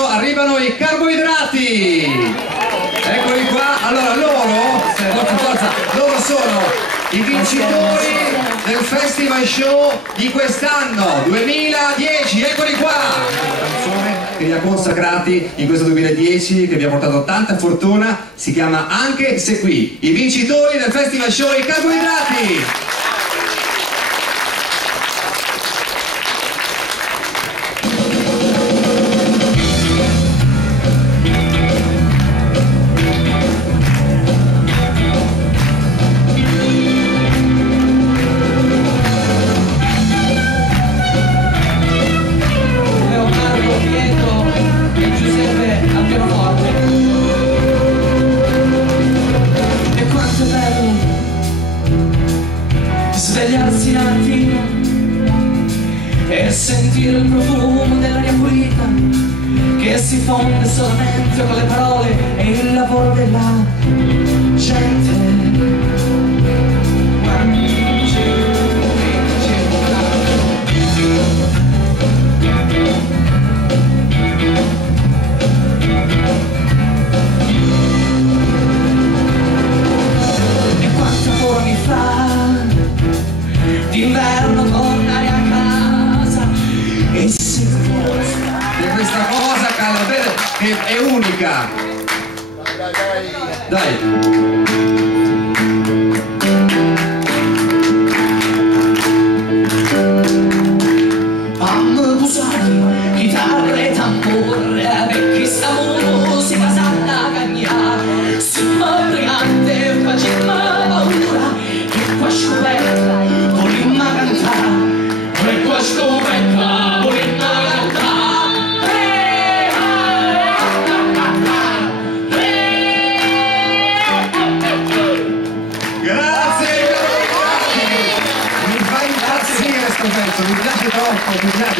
pubblico arrivano i carboidrati. Eccoli qua. Allora loro sono i vincitori del Festival Show di quest'anno 2010. Eccoli qua. La canzone che li ha consacrati in questo 2010, che vi ha portato tanta fortuna, si chiama Anche se qui. I vincitori del Festival Show, i carboidrati. Svegliarsi la mattina e sentire il profumo dell'aria pulita che si fonde solamente con le parole e il lavoro della gente. E quanta paura mi fa d'inverno tornare a casa e sentire E questa cosa, Calabere, che è unica. Dai. Busati, chitarre, tambure, vecchi sta musica sana cagnare, si fa brigante, faceva paura, e qua scoperta, volimma cantare, e qua scoperta, volimma Grazie, mi fa impazzire sto pezzo, mi piace troppo, mi piace.